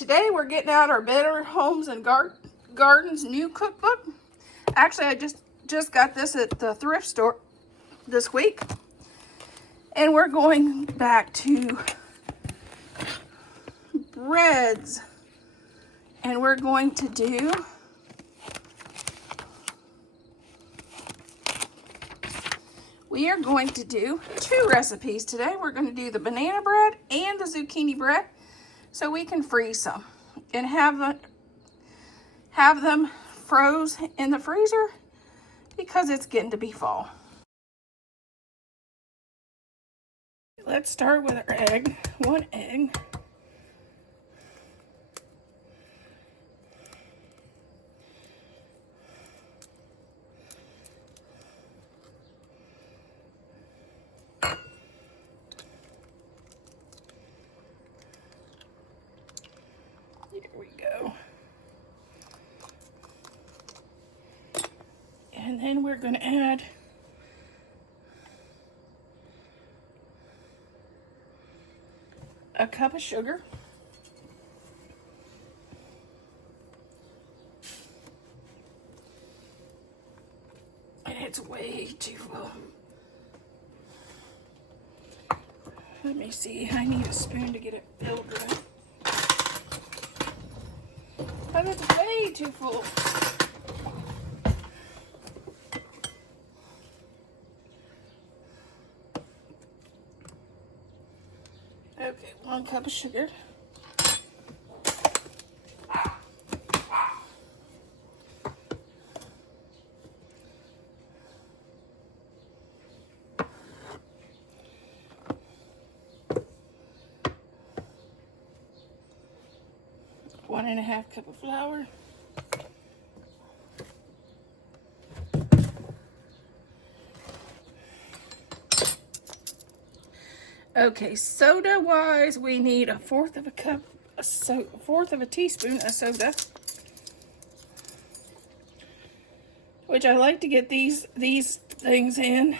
today we're getting out our Better Homes and Gardens new cookbook. Actually, I just got this at the thrift store this week. And we're going back to breads. And we're going to do two recipes today. We're going to do the banana bread and the zucchini bread so we can freeze some and have them froze in the freezer because it's getting to be fall. Let's start with our egg. 1 egg. Here we go. And then we're going to add a cup of sugar. And it's way too full. Let me see. I need a spoon to get it filled right. But it's way too full. Okay, 1 cup of sugar. One and a half cup of flour. Okay, soda-wise, we need a fourth of a teaspoon of soda. Which I like to get these things in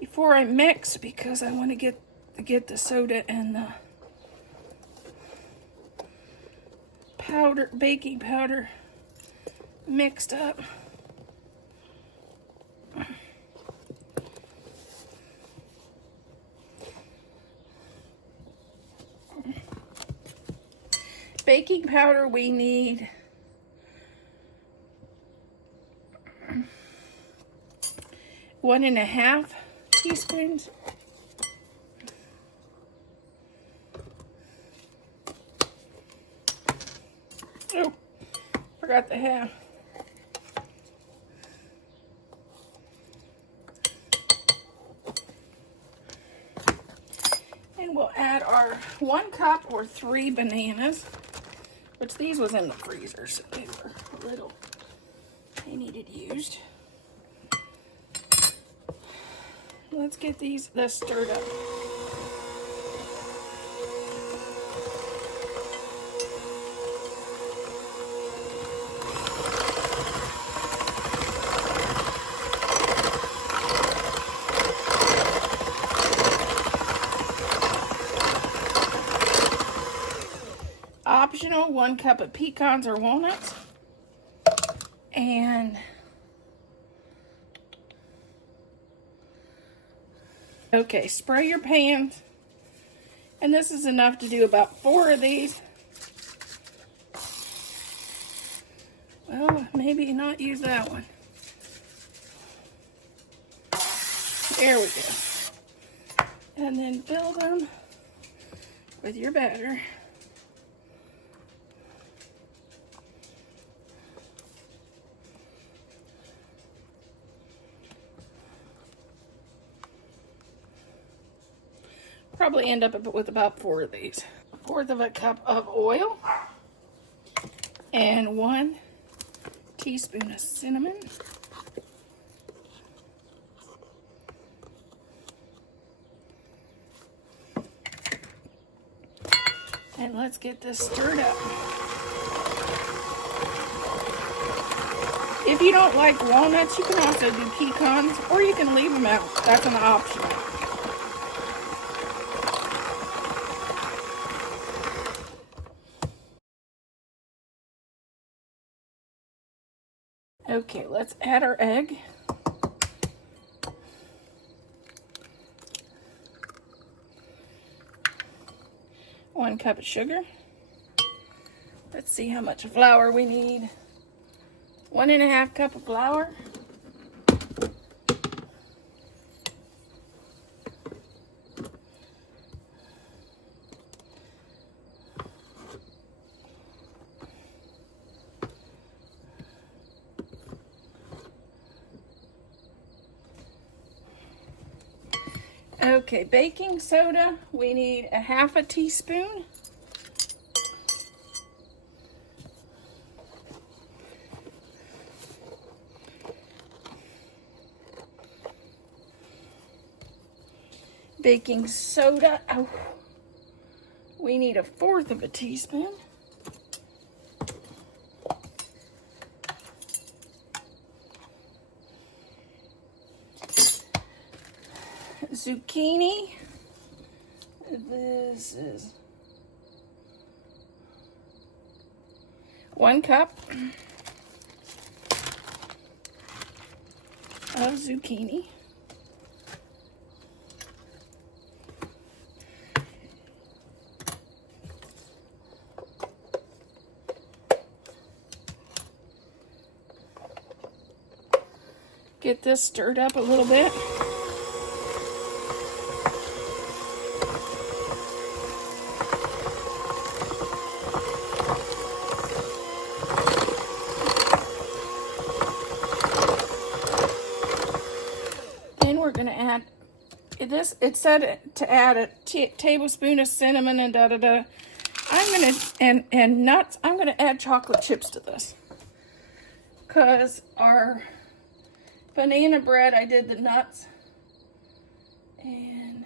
before I mix because I want to get the soda and the baking powder mixed up. Baking powder, we need 1.5 teaspoons. Oh, forgot the half. And we'll add our 1 cup or 3 bananas. Which these was in the freezer, so they were they needed used. Let's get this stirred up. Optional, 1 cup of pecans or walnuts. And okay, spray your pans. And this is enough to do about 4 of these. Well, maybe not use that one. There we go. And then fill them with your batter. Probably end up with about 4 of these. 1/4 of a cup of oil and 1 teaspoon of cinnamon. And let's get this stirred up. If you don't like walnuts, you can also do pecans, or you can leave them out. That's an option. Okay, let's add our egg. One cup of sugar. Let's see how much flour we need. 1.5 cups of flour. Okay, baking soda, we need 1/2 teaspoon. Baking soda, we need 1/4 teaspoon. Zucchini, this is 1 cup of zucchini. Get this stirred up a little bit. Then we're going to add this. It said to add a tablespoon of cinnamon and da-da-da. I'm going to, and nuts, I'm going to add chocolate chips to this. Because our banana bread, I did the nuts. And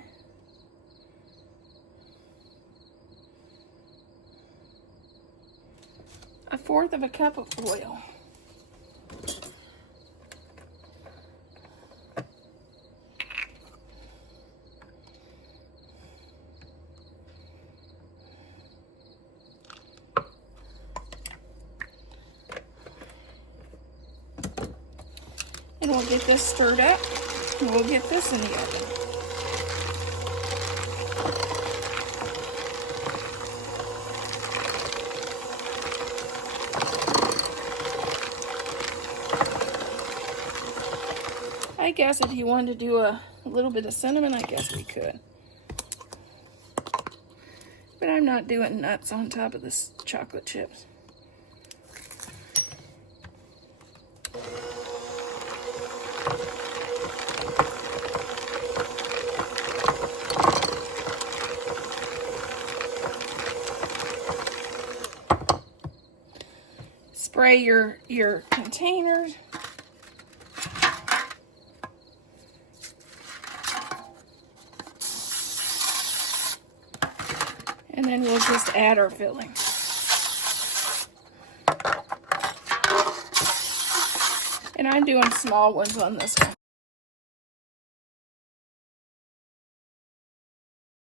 a 1/4 cup of oil. And we'll get this stirred up, and we'll get this in the oven. I guess if you wanted to do a little bit of cinnamon, I guess we could. But I'm not doing nuts on top of this chocolate chips. Spray your containers. And then we'll just add our filling. And I'm doing small ones on this one.